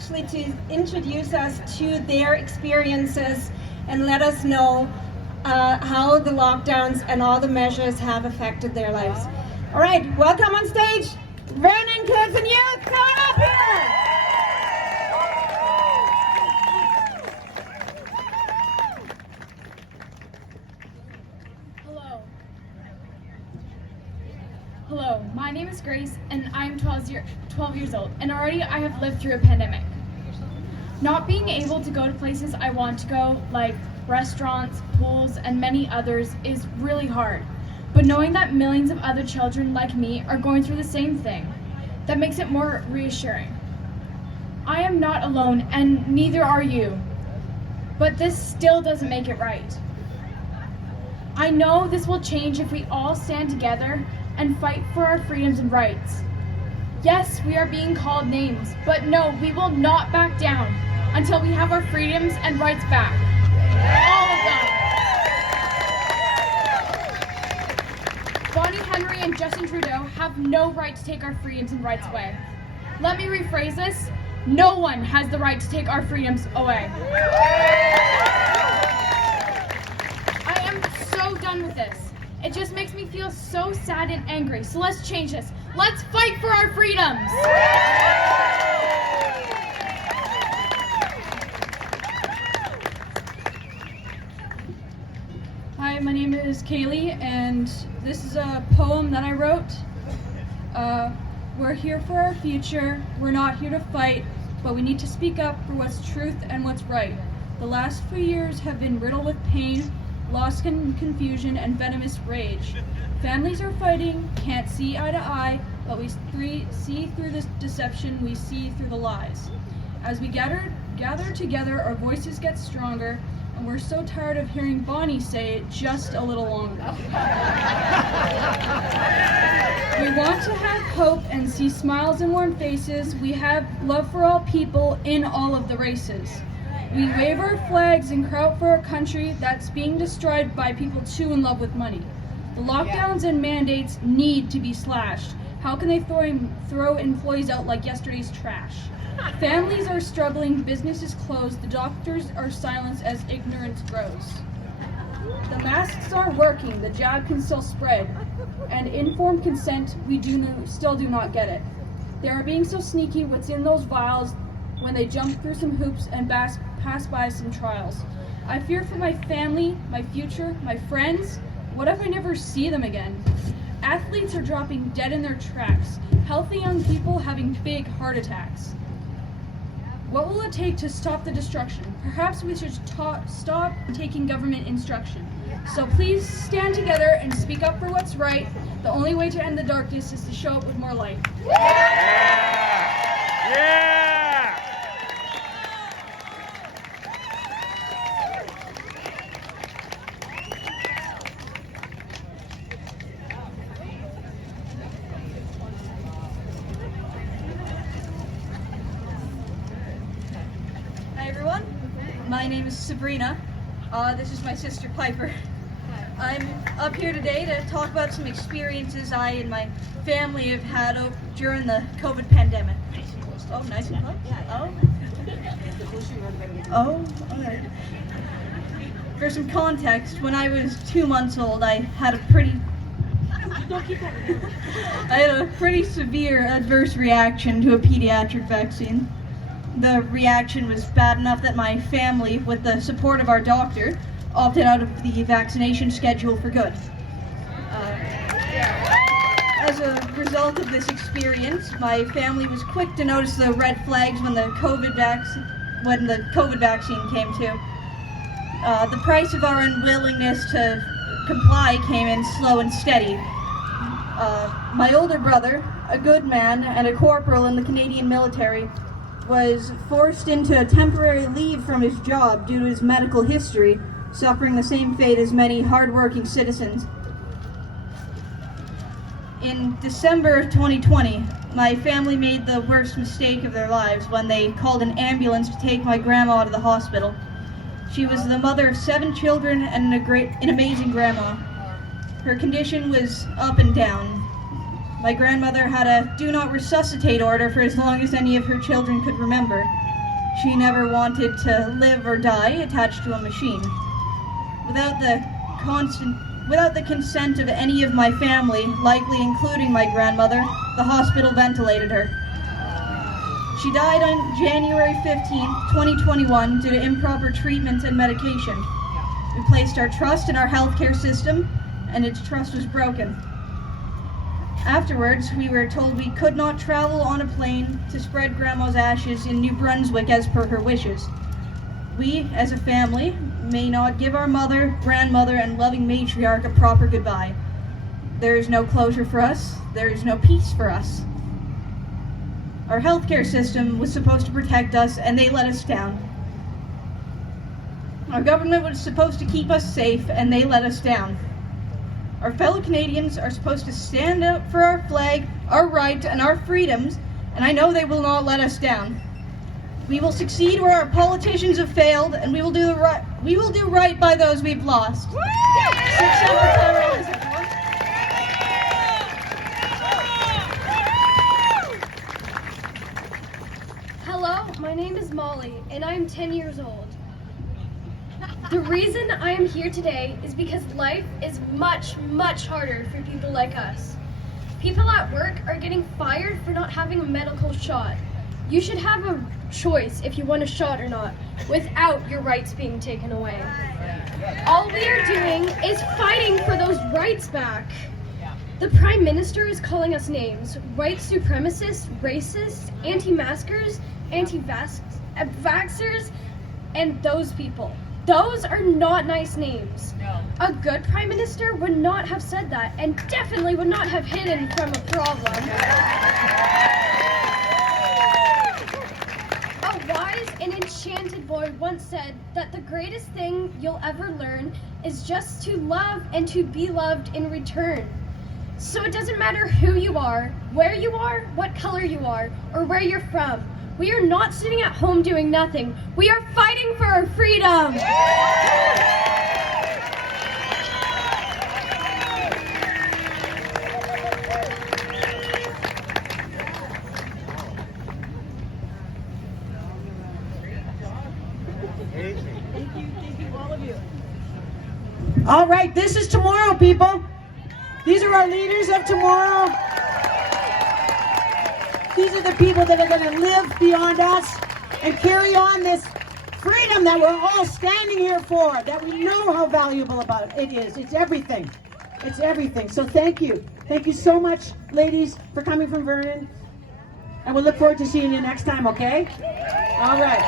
actually to introduce us to their experiences and let us know how the lockdowns and all the measures have affected their lives. All right, welcome on stage, Vernon Kids and Youth, come on up here! Hello, my name is Grace and I'm 12 years old, and already I have lived through a pandemic. Not being able to go to places I want to go, like restaurants, pools, and many others, is really hard. But knowing that millions of other children like me are going through the same thing, that makes it more reassuring. I am not alone, and neither are you. But this still doesn't make it right. I know this will change if we all stand together and fight for our freedoms and rights. Yes, we are being called names, but no, we will not back down until we have our freedoms and rights back. All of them. Bonnie Henry and Justin Trudeau have no right to take our freedoms and rights away. Let me rephrase this. No one has the right to take our freedoms away. I am so done with this. It just makes me feel so sad and angry. So let's change this. Let's fight for our freedoms. Hi, my name is Kaylee, and this is a poem that I wrote. We're here for our future. We're not here to fight, but we need to speak up for what's truth and what's right. The last few years have been riddled with pain, loss and confusion, and venomous rage. Families are fighting, can't see eye to eye, but we see through this deception, we see through the lies. As we gather together, our voices get stronger, and we're so tired of hearing Bonnie say it just a little longer. We want to have hope and see smiles and warm faces. We have love for all people in all of the races. We wave our flags and cry out for our country that's being destroyed by people too in love with money. The lockdowns and mandates need to be slashed. How can they throw employees out like yesterday's trash? Families are struggling, businesses closed, the doctors are silenced as ignorance grows. The masks are working, the jab can still spread, and informed consent, we still do not get it. They are being so sneaky, what's in those vials when they jump through some hoops and pass by some trials. I fear for my family, my future, my friends. What if I never see them again? Athletes are dropping dead in their tracks. Healthy young people having big heart attacks. What will it take to stop the destruction? Perhaps we should stop taking government instruction. So please stand together and speak up for what's right. The only way to end the darkness is to show up with more light. Yeah! Yeah! Hi everyone, my name is Sabrina. This is my sister Piper. I'm up here today to talk about some experiences I and my family have had during the COVID pandemic. Oh, nice and close. Oh, alright. For some context, when I was 2 months old, I had a pretty severe adverse reaction to a pediatric vaccine. The reaction was bad enough that my family, with the support of our doctor, opted out of the vaccination schedule for good. As a result of this experience, my family was quick to notice the red flags when the COVID vaccine came to. The price of our unwillingness to comply came in slow and steady. My older brother, a good man and a corporal in the Canadian military, was forced into a temporary leave from his job due to his medical history, suffering the same fate as many hardworking citizens. In December of 2020, my family made the worst mistake of their lives when they called an ambulance to take my grandma to the hospital. She was the mother of 7 children and an amazing grandma. Her condition was up and down. My grandmother had a do not resuscitate order for as long as any of her children could remember. She never wanted to live or die attached to a machine. Without the consent of any of my family, likely including my grandmother, the hospital ventilated her. She died on January 15th, 2021 due to improper treatment and medication. We placed our trust in our healthcare system, and its trust was broken. Afterwards, we were told we could not travel on a plane to spread Grandma's ashes in New Brunswick as per her wishes. We, as a family, may not give our mother, grandmother, and loving matriarch a proper goodbye. There is no closure for us. There is no peace for us. Our healthcare system was supposed to protect us, and they let us down. Our government was supposed to keep us safe, and they let us down. Our fellow Canadians are supposed to stand up for our flag, our right, and our freedoms, and I know they will not let us down. We will succeed where our politicians have failed, and we will do right by those we've lost. Hello, my name is Molly, and I'm 10 years old. The reason I am here today is because life is much, much harder for people like us. People at work are getting fired for not having a medical shot. You should have a choice if you want a shot or not, without your rights being taken away. All we are doing is fighting for those rights back. The Prime Minister is calling us names: white supremacists, racists, anti-maskers, anti-vaxxers, and those people. Those are not nice names. No. A good Prime Minister would not have said that, and definitely would not have hidden from a problem. A wise and enchanted boy once said that the greatest thing you'll ever learn is just to love and to be loved in return. So it doesn't matter who you are, where you are, what color you are, or where you're from. We are not sitting at home doing nothing. We are fighting for our freedom. All right, this is tomorrow, people. These are our leaders of tomorrow. These are the people that are going to live beyond us and carry on this freedom that we're all standing here for, that we know how valuable about it is. It's everything. It's everything. So thank you. Thank you so much, ladies, for coming from Vernon. And we'll look forward to seeing you next time, okay? All right.